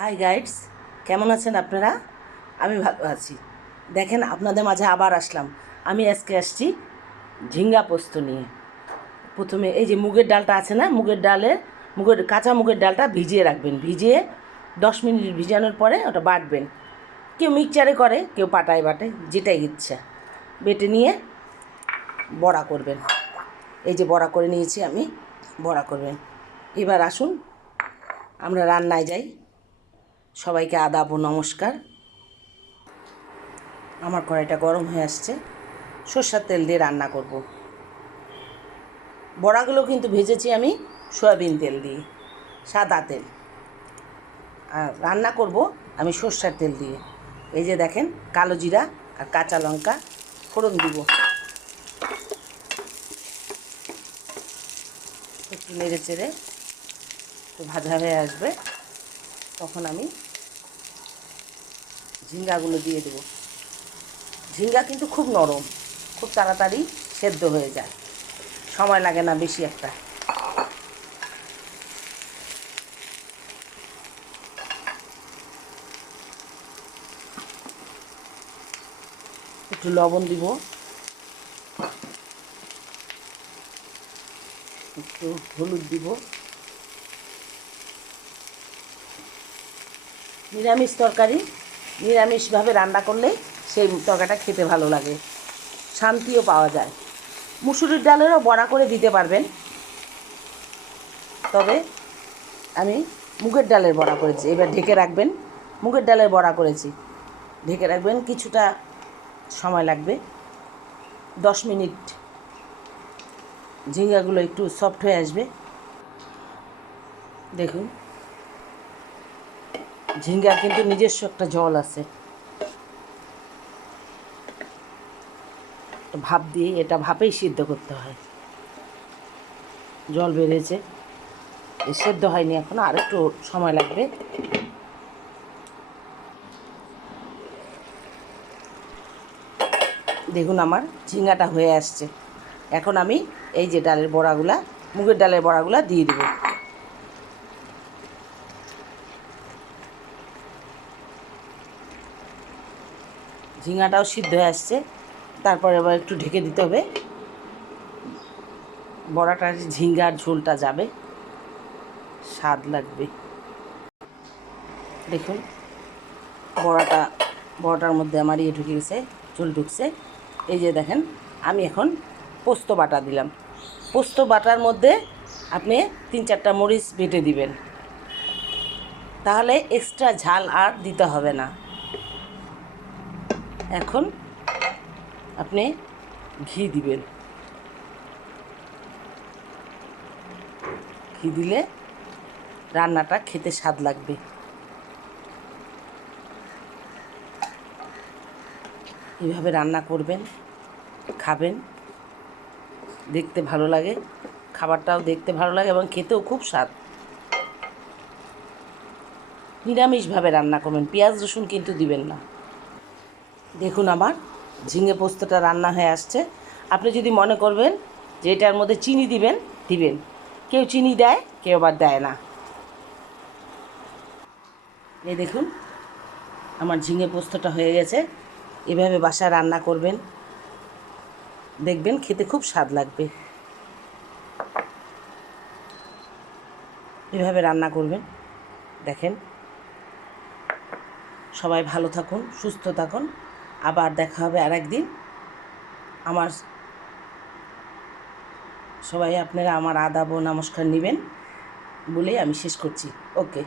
High guides, কেমন আছেন আপনারা? আমি ভালো আছি। দেখেন, আপনাদের মাঝে আবার আসলাম। আমি আজকে আসছি ঝিঙ্গা পোস্ত নিয়ে। প্রথমে এই যে মুগের ডালটা আছে না, কাঁচা মুগের ডালটা ভিজিয়ে রাখবেন। ভিজিয়ে 10 মিনিট ভিজানোর পরে ওটা বাটবেন। কেউ মিক্সচারে করে, কেউ পাটায় বাটে, যেটাই ইচ্ছা। বেটে নিয়ে বড়া করবেন। এই যে বড়া করে নিয়েছি আমি, বড়া করবেন। এবার আসুন আমরা রান্নায় যাই। সবাইকে আদাব ও নমস্কার। আমার কড়াইটা গরম হয়ে আসছে। সরষের তেল দিয়ে রান্না করব। বড়াগুলো কিন্তু ভেজেছি আমি সয়াবিন তেল দিয়ে, সাদা তেল। আর রান্না করব আমি সরষের তেল দিয়ে। এই যে দেখেন, কালো জিরা আর কাঁচা লঙ্কা ফোড়ন দিব। একটু নেড়ে চেড়ে একটু ভাজা হয়ে আসবে, তখন আমি ঝিঙ্গাগুলো দিয়ে দেবো। ঝিঙ্গা কিন্তু খুব নরম, খুব তাড়াতাড়ি সেদ্ধ হয়ে যায়, সময় লাগে না বেশি একটা। একটু লবণ দিব, একটু হলুদ দিব। নিরামিষ তরকারি নিরামিষভাবে রান্না করলে সেই তরকারিটা খেতে ভালো লাগে, শান্তিও পাওয়া যায়। মুসুরির ডালেরও বড়া করে দিতে পারবেন, তবে আমি মুগের ডালের বড়া করেছি। এবার ঢেকে রাখবেন। মুগের ডালের বড়া করেছি, ঢেকে রাখবেন। কিছুটা সময় লাগবে, 10 মিনিট। ঝিঙ্গাগুলো একটু সফট হয়ে আসবে। দেখুন, ঝিঙ্গার কিন্তু নিজস্ব একটা জল আছে। ভাপ দিয়ে, এটা ভাপেই সিদ্ধ করতে হয়। জল বেড়েছে, সেদ্ধ হয়নি এখনো, আর একটু সময় লাগবে। দেখুন, আমার ঝিঙ্গাটা হয়ে আসছে। এখন আমি এই যে ডালের বড়াগুলা, মুগের ডালের বড়াগুলা দিয়ে দেব। ঝিঙ্গাটাও সিদ্ধ হয়ে আসছে, তারপরে আবার একটু ঢেকে দিতে হবে। বড়াটার ঝিঙ্গার ঝোলটা যাবে, স্বাদ লাগবে। দেখুন, বড়াটার মধ্যে আমার ঢুকে গেছে, ঝোল ঢুকছে। এই যে দেখেন, আমি এখন পোস্ত বাটা দিলাম। পোস্ত বাটার মধ্যে আপনি 3-4টা মরিচ বেটে দিবেন, তাহলে এক্সট্রা ঝাল আর দিতে হবে না। এখন আপনি ঘি দিবেন। ঘি দিলে রান্নাটা খেতে স্বাদ লাগবে। এইভাবে রান্না করবেন, খাবেন, দেখতে ভালো লাগে। খাবারটাও দেখতে ভালো লাগে এবং খেতেও খুব স্বাদ। নিরামিষভাবে রান্না করবেন, পেঁয়াজ রসুন কিন্তু দিবেন না। দেখুন, আমার ঝিঙে পোস্তটা রান্না হয়ে আসছে। আপনি যদি মনে করবেন যে এটার মধ্যে চিনি দিবেন, দিবেন। কেউ চিনি দেয়, কেউ আবার দেয় না। এই দেখুন, আমার ঝিঙে পোস্তটা হয়ে গেছে। এভাবে বাসায় রান্না করবেন, দেখবেন খেতে খুব স্বাদ লাগবে। এভাবে রান্না করবেন, দেখেন। সবাই ভালো থাকুন, সুস্থ থাকুন। আবার দেখা হবে আর একদিন। আমার সবাই আপনারা আমার আদাব ও নমস্কার নেবেন বলেই আমি শেষ করছি। ওকে।